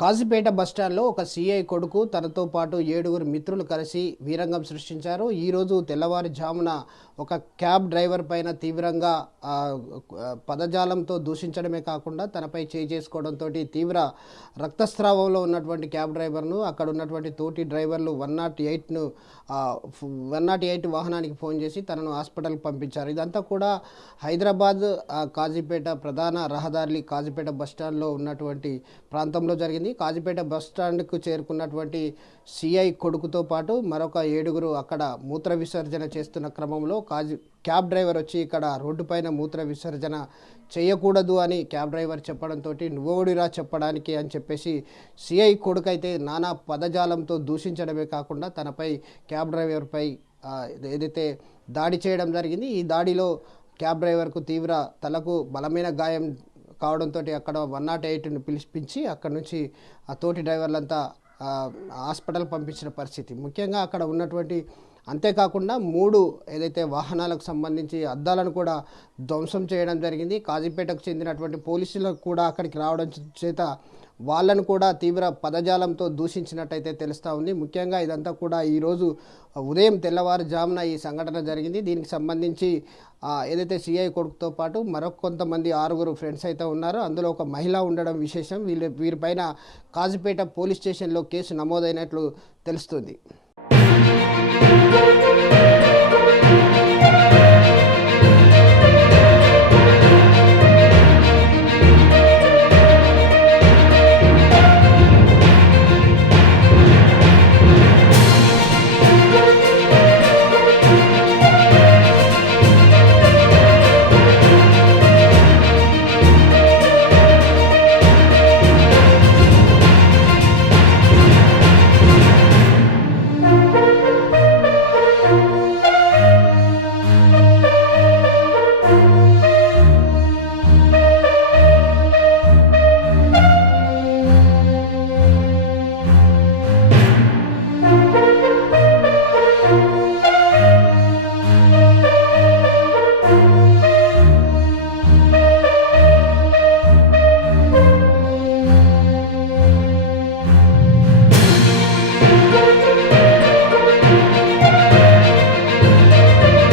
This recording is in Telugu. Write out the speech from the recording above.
కాజీపేట బస్టాండ్లో ఒక సీఐ కొడుకు తనతో పాటు 7గురు మిత్రులు కలిసి వీరంగం సృష్టించారు. ఈరోజు తెల్లవారుజామున ఒక క్యాబ్ డ్రైవర్ పైన తీవ్రంగా పదజాలంతో దూషించడమే కాకుండా తనపై చేసుకోవడంతో తీవ్ర రక్తస్రావంలో ఉన్నటువంటి క్యాబ్ డ్రైవర్ను అక్కడ ఉన్నటువంటి తోటి డ్రైవర్లు 108 వాహనానికి ఫోన్ చేసి తనను హాస్పిటల్కి పంపించారు. ఇదంతా కూడా హైదరాబాద్ కాజీపేట ప్రధాన రహదారి కాజీపేట బస్టాండ్లో ఉన్నటువంటి ప్రాంతంలో జరిగింది. కాజీపేట బస్టాండ్కు చేరుకున్నటువంటి సిఐ కొడుకుతో పాటు మరొక 7గురు అక్కడ మూత్ర విసర్జన చేస్తున్న క్రమంలో క్యాబ్ డ్రైవర్ వచ్చి ఇక్కడ రోడ్డు పైన మూత్ర విసర్జన చేయకూడదు అని క్యాబ్ డ్రైవర్ చెప్పడంతో నువ్వోడిరా చెప్పడానికి అని చెప్పేసి సిఐ కొడుకు అయితే నానా పదజాలంతో దూషించడమే కాకుండా తనపై క్యాబ్ డ్రైవర్పై ఏదైతే దాడి చేయడం జరిగింది. ఈ దాడిలో క్యాబ్ డ్రైవర్కు తీవ్ర తలకు బలమైన గాయం కావడంతో అక్కడ 108ని పిలిపించి అక్కడ నుంచి ఆ తోటి డ్రైవర్లంతా హాస్పిటల్ పంపించిన పరిస్థితి. ముఖ్యంగా అక్కడ ఉన్నటువంటి అంతేకాకుండా 3 ఏదైతే వాహనాలకు సంబంధించి అద్దాలను కూడా ధ్వంసం చేయడం జరిగింది. కాజీపేటకు చెందినటువంటి పోలీసులకు కూడా అక్కడికి రావడం చేత వాళ్ళను కూడా తీవ్ర పదజాలంతో దూషించినట్టయితే తెలుస్తూ ఉంది. ముఖ్యంగా ఇదంతా కూడా ఈరోజు ఉదయం తెల్లవారుజామున ఈ సంఘటన జరిగింది. దీనికి సంబంధించి ఏదైతే సిఐ కొడుకుతో పాటు మరొక కొంతమంది 6గురు ఫ్రెండ్స్ అయితే ఉన్నారో అందులో ఒక మహిళ ఉండడం విశేషం. వీరిపైన కాజీపేట పోలీస్ స్టేషన్లో కేసు నమోదైనట్లు తెలుస్తుంది.